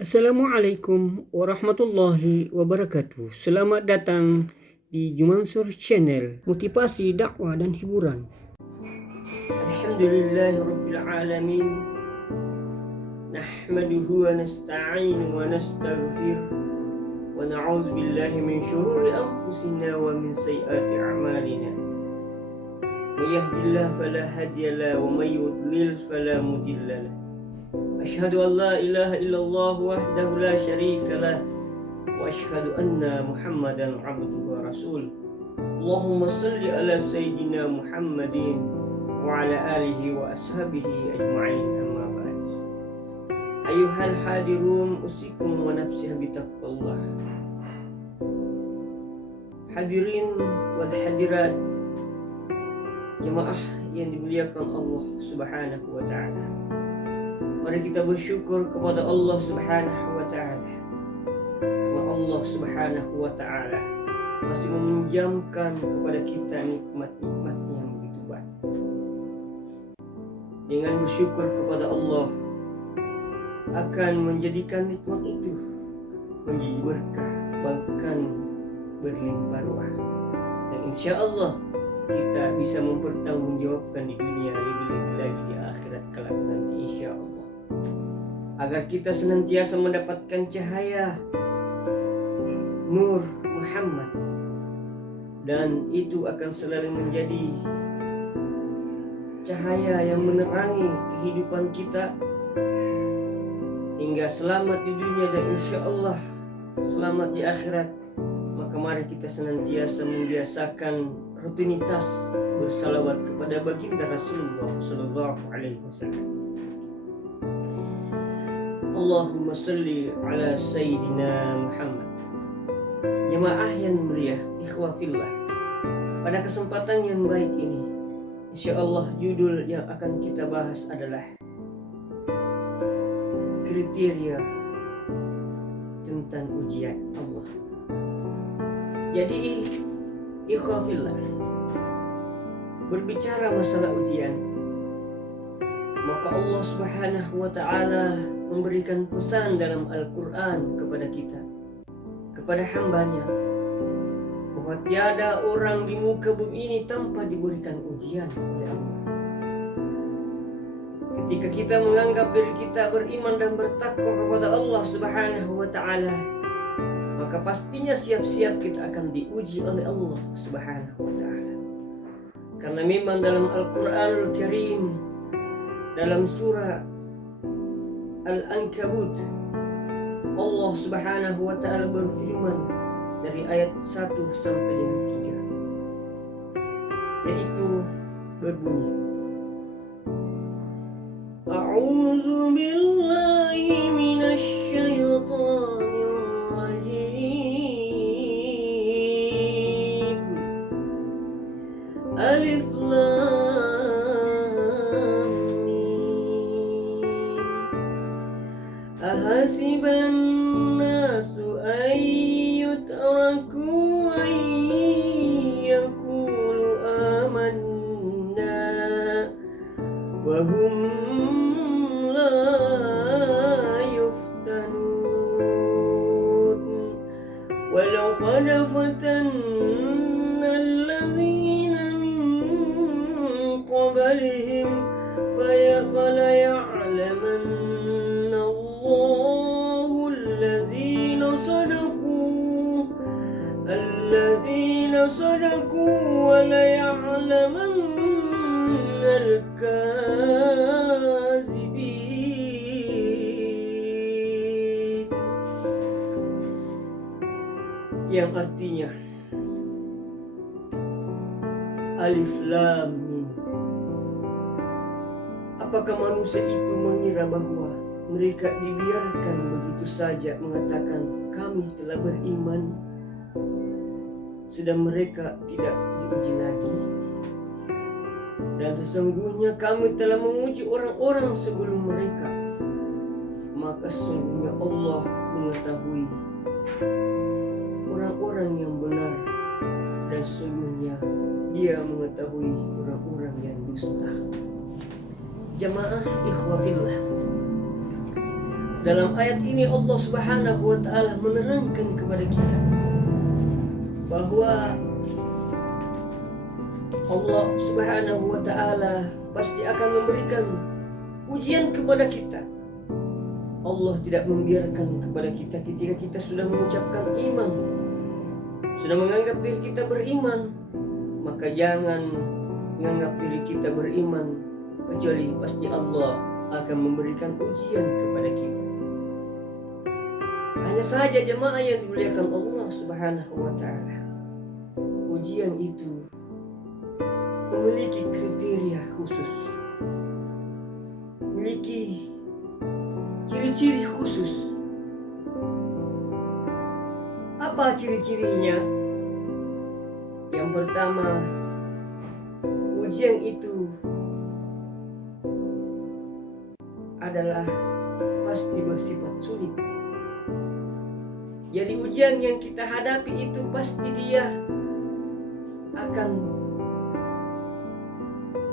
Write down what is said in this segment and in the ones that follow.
Assalamualaikum warahmatullahi wabarakatuh. Selamat datang di Jumansur Channel, motivasi, dakwah dan hiburan. Alhamdulillahirabbil alamin. Nahmaduhu wa nasta'inu wa nastaghfir wa na'udzu billahi min syururi anfusina wa min sayyiati a'malina. May yahdihillahu fala hadiya lahu wa may yudlil fala mudilla lahu. Asyhadu an la ilaha illallah wahdahu la syarika lah wa asyhadu anna Muhammadan abduhu wa rasul. Allahumma salli ala sayyidina Muhammadin wa ala alihi wa ashabihi ajma'in, amma ba'd. Ayuhal hadirun, usikum wa nafsi bitaqwallah. Hadirin wal hadirat, jemaah yang dimuliakan Allah Subhanahu wa taala. Mari kita bersyukur kepada Allah Subhanahu wa taala. Karena Allah Subhanahu wa taala masih meminjamkan kepada kita nikmat-nikmatnya yang begitu banyak. Dengan bersyukur kepada Allah akan menjadikan nikmat itu menjadi berkah, bahkan berlimpah ruah. Dan insya Allah kita bisa mempertanggungjawabkan di dunia, lebih-lebih lagi di akhirat kelak nanti insya Allah. Agar kita senantiasa mendapatkan cahaya Nur Muhammad, dan itu akan selalu menjadi cahaya yang menerangi kehidupan kita hingga selamat di dunia dan insya Allah selamat di akhirat. Maka mari kita senantiasa membiasakan rutinitas bersalawat kepada baginda Rasulullah Sallallahu Alaihi Wasallam. Allahumma salli ala Sayyidina Muhammad. Jemaah yang mulia, ikhwah fillah, pada kesempatan yang baik ini, insya Allah judul yang akan kita bahas adalah kriteria tentang ujian Allah. Jadi ikhwah fillah, berbicara masalah ujian, maka Allah Subhanahu wa taala memberikan pesan dalam Al-Quran kepada kita, kepada hambanya, bahwa tiada orang di muka bumi ini tanpa diberikan ujian oleh Allah. Ketika kita menganggap diri kita beriman dan bertakwa kepada Allah Subhanahu wa taala, maka pastinya siap-siap kita akan diuji oleh Allah Subhanahu wa taala. Karena memang dalam Al-Quranul Karim, dalam surah Al-Ankabut, Allah Subhanahu wa taala berfirman dari ayat 1 sampai dengan 3, yaitu berbunyi, A'udzu billahi minasy syaithanir rajim. Alif Lam Ahasiban nasu ayyutraku ayyakulu amanna wa hum la yuftanun walau qad fatanna alladhina min qablihim fala ya'lamanna الذين صدقوا وليعلمن الكاذبين. Yang artinya Alif Lam Mim. Apakah manusia itu mengira bahwa mereka dibiarkan begitu saja mengatakan kami telah beriman, sedang mereka tidak diuji lagi? Dan sesungguhnya kami telah menguji orang-orang sebelum mereka, maka sesungguhnya Allah mengetahui orang-orang yang benar, dan sesungguhnya Dia mengetahui orang-orang yang dusta. Jamaah ikhwah fillah, Dalam ayat ini Allah Subhanahu wa taala menerangkan kepada kita bahwa Allah Subhanahu wa taala pasti akan memberikan ujian kepada kita. Allah tidak membiarkan kepada kita ketika kita sudah mengucapkan iman, sudah menganggap diri kita beriman, maka jangan menganggap diri kita beriman kecuali pasti Allah akan memberikan ujian kepada kita. Hanya saja jemaah yang dimuliakan Allah Subhanahu wa taala, ujian itu memiliki kriteria khusus, memiliki ciri-ciri khusus. Apa ciri-cirinya? Yang pertama, ujian itu adalah pasti bersifat sulit. Jadi ujian yang kita hadapi itu pasti dia akan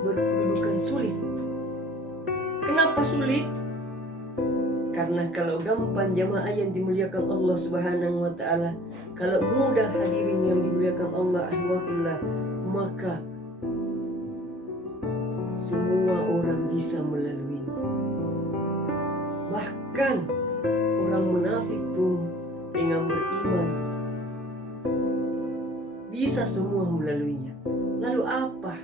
berkedudukan sulit. Kenapa sulit? Karena kalau gampang jamaah yang dimuliakan Allah Subhanahu wa taala, kalau mudah hadirin yang dimuliakan Allah ahwafillah, maka semua orang bisa melaluinya. Bahkan orang munafik pun dengan beriman bisa semua melaluinya. Lalu apa?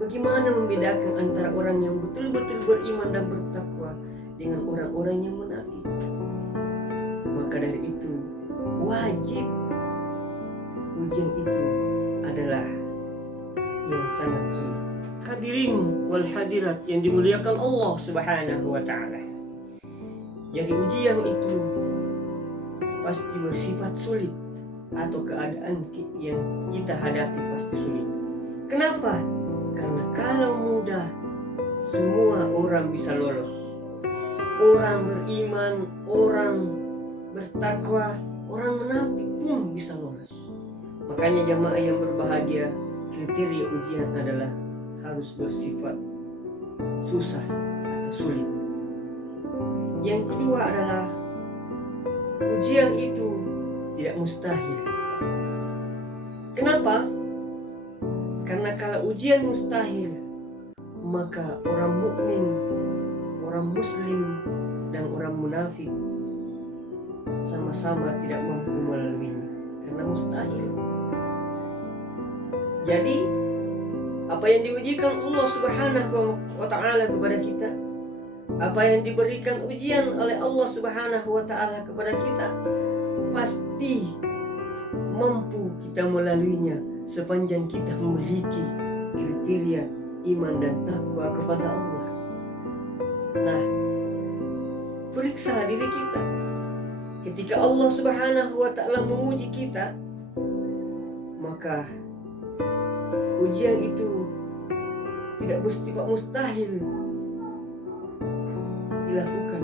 Bagaimana membedakan antara orang yang betul-betul beriman dan bertakwa dengan orang-orang yang munafik? Maka dari itu wajib ujian itu adalah yang sangat sulit. Hadirin wal hadirat yang dimuliakan Allah Subhanahu wa taala. Jadi ujian itu pasti bersifat sulit, atau keadaan yang kita hadapi pasti sulit. Kenapa? Karena kalau mudah semua orang bisa lolos. Orang beriman, orang bertakwa, orang munafik pun bisa lolos. Makanya jamaah yang berbahagia, kriteria ujian adalah harus bersifat susah atau sulit. Yang kedua adalah ujian itu tidak mustahil. Kenapa? Karena kalau ujian mustahil, maka orang mukmin, orang muslim, dan orang munafik sama-sama tidak mampu melaluinya karena mustahil. Jadi apa yang diujikan Allah Subhanahu wa taala kepada kita, apa yang diberikan ujian oleh Allah Subhanahu wa taala kepada kita, pasti mampu kita melaluinya sepanjang kita memiliki kriteria iman dan takwa kepada Allah. Nah, periksa diri kita. Ketika Allah Subhanahu wa taala menguji kita, maka ujian itu tidak bersifat mustahil dilakukan.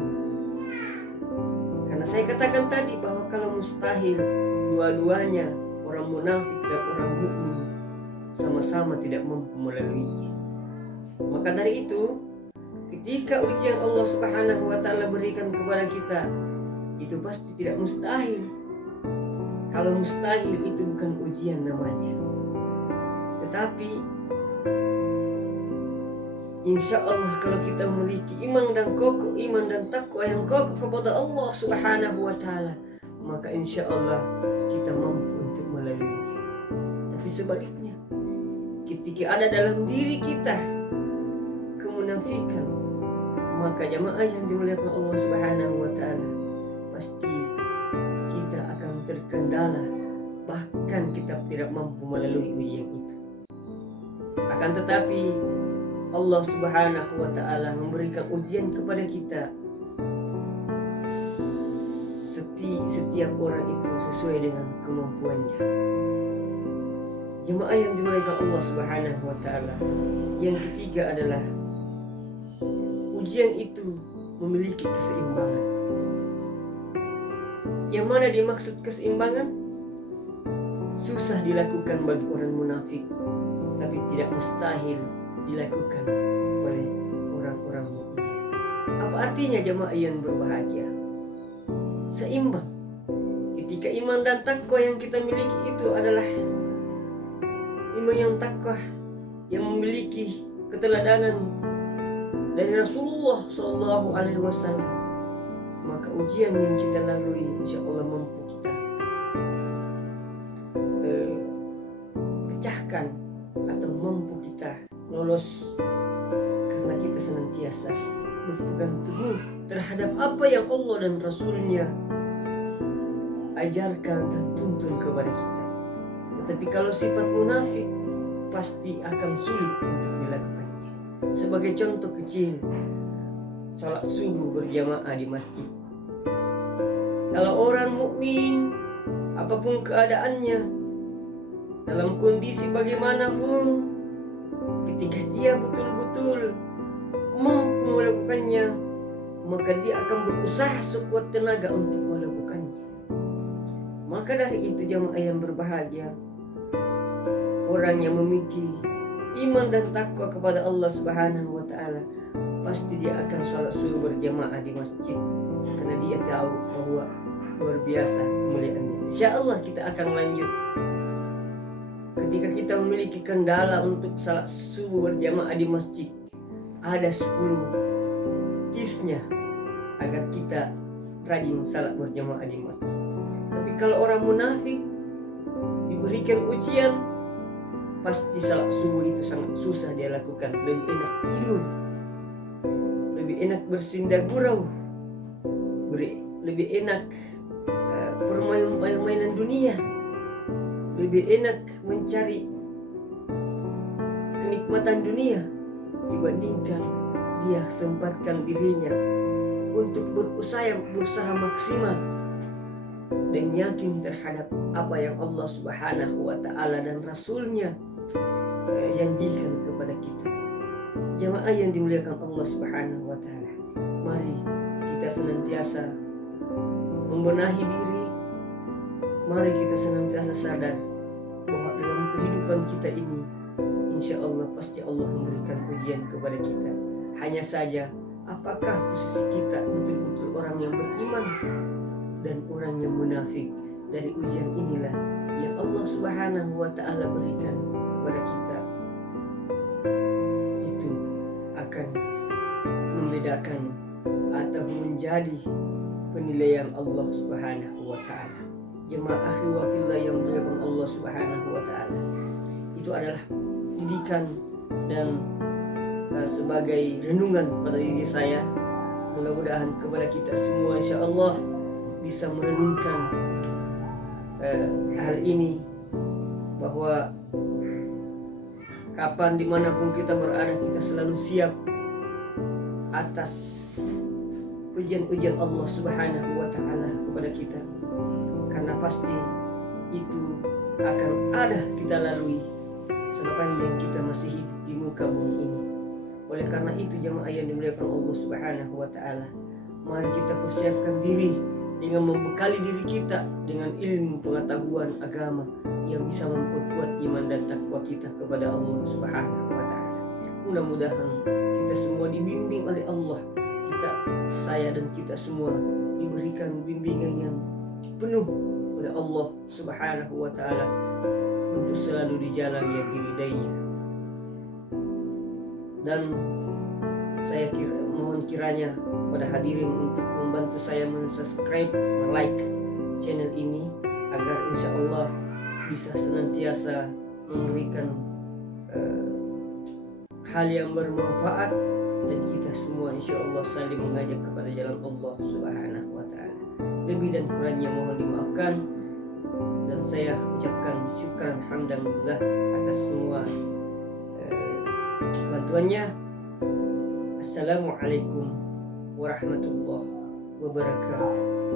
Karena saya katakan tadi bahwa kalau mustahil, dua-duanya orang munafik dan orang mukmin sama-sama tidak mampu melaluinya. Maka dari itu, ketika ujian Allah Subhanahu wa taala berikan kepada kita, itu pasti tidak mustahil. Kalau mustahil itu bukan ujian namanya. Tetapi insya Allah kalau kita memiliki iman dan kokoh, iman dan takwa yang kokoh kepada Allah Subhanahu wa taala, maka insya Allah kita mampu untuk melaluinya. Tapi sebaliknya, ketika ada dalam diri kita kemunafikan, maka jamaah yang dimuliakan Allah Subhanahu wa taala, pasti kita akan terkendala, bahkan kita tidak mampu melalui ujian itu. Akan tetapi Allah Subhanahu wa taala memberikan ujian kepada kita. Setiap orang itu sesuai dengan kemampuannya. Jemaah yang dimuliakan Allah Subhanahu wa taala, yang ketiga adalah ujian itu memiliki keseimbangan. Yang mana dimaksud keseimbangan? Susah dilakukan bagi orang munafik, tapi tidak mustahil dilakukan oleh orang-orang mukmin. Apa artinya jemaah yang berbahagia? seimbang. Ketika iman dan takwa yang kita miliki itu adalah iman yang takwa yang memiliki keteladanan dari Rasulullah SAW, maka ujian yang kita lalui insya Allah mampu kita pecahkan atau mampu kita lolos, karena kita senantiasa berpegang teguh terhadap apa yang Allah dan Rasulnya ajarkan dan tuntun kepada kita. Tetapi kalau sifat munafik pasti akan sulit untuk dilakukannya. Sebagai contoh kecil, salat subuh berjamaah di masjid. Kalau orang mukmin, apapun keadaannya, dalam kondisi bagaimanapun, ketika dia betul-betul mampu melakukannya, maka dia akan berusaha sekuat tenaga untuk melakukannya. Maka dari itu jamaah yang berbahagia, orang yang memiliki iman dan takwa kepada Allah Subhanahu wa taala, pasti dia akan sholat subuh berjamaah di masjid, karena dia tahu bahwa luar biasa kemuliaannya. Insya Allah kita akan lanjut. Ketika kita memiliki kendala untuk sholat subuh berjamaah di masjid, ada 10 tipsnya agar kita rajin sholat berjamaah di masjid. Tapi kalau orang munafik diberikan ujian, pasti salat subuh itu sangat susah dia lakukan. Lebih enak tidur, lebih enak bersindah gurau, lebih enak permainan dunia, lebih enak mencari kenikmatan dunia dibandingkan dia sempatkan dirinya untuk berusaha maksimal dan yakin terhadap apa yang Allah Subhanahu wa taala dan Rasulnya janjikan kepada kita. Jamaah yang dimuliakan Allah Subhanahu wa taala, mari kita senantiasa membenahi diri. Mari kita senantiasa sadar bahwa dalam kehidupan kita ini, insya Allah pasti Allah memberikan ujian kepada kita. Hanya saja apakah posisi kita betul-betul orang yang beriman dan orang yang munafik. Dari ujian inilah yang Allah Subhanahu wa taala berikan kepada kita, itu akan membedakan atau menjadi penilaian Allah Subhanahu wa taala. Jemaah akhi wa fillah yang dimuliakan Allah Subhanahu wa taala, itu adalah didikan dan sebagai renungan pada diri saya. Mudah-mudahan kepada kita semua insya Allah bisa merenungkan hal ini, bahwa kapan dimanapun kita berada, kita selalu siap atas ujian-ujian Allah Subhanahu wa taala kepada kita, karena pasti itu akan ada kita lalui sepanjang kita masih hidup di muka bumi ini. Oleh karena itu jemaah yang dimuliakan Allah Subhanahu wa taala, mari kita persiapkan diri dengan membekali diri kita dengan ilmu pengetahuan agama yang bisa memperkuat iman dan takwa kita kepada Allah Subhanahu wa taala. Mudah-mudahan kita semua dibimbing oleh Allah. Saya dan kita semua diberikan bimbingan yang penuh oleh Allah Subhanahu wa taala untuk selalu di jalan yang diridainya. Dan saya mohon kiranya pada hadirin untuk membantu saya mensubscribe, like channel ini, agar insya Allah bisa senantiasa memberikan hal yang bermanfaat, dan kita semua insya Allah saling mengajak kepada jalan Allah Subhanahu wa taala. Lebih dan kurangnya mohon dimaafkan, dan saya ucapkan syukran hamdalillah atas semua bantuannya. Assalamualaikum warahmatullahi wabarakatuh.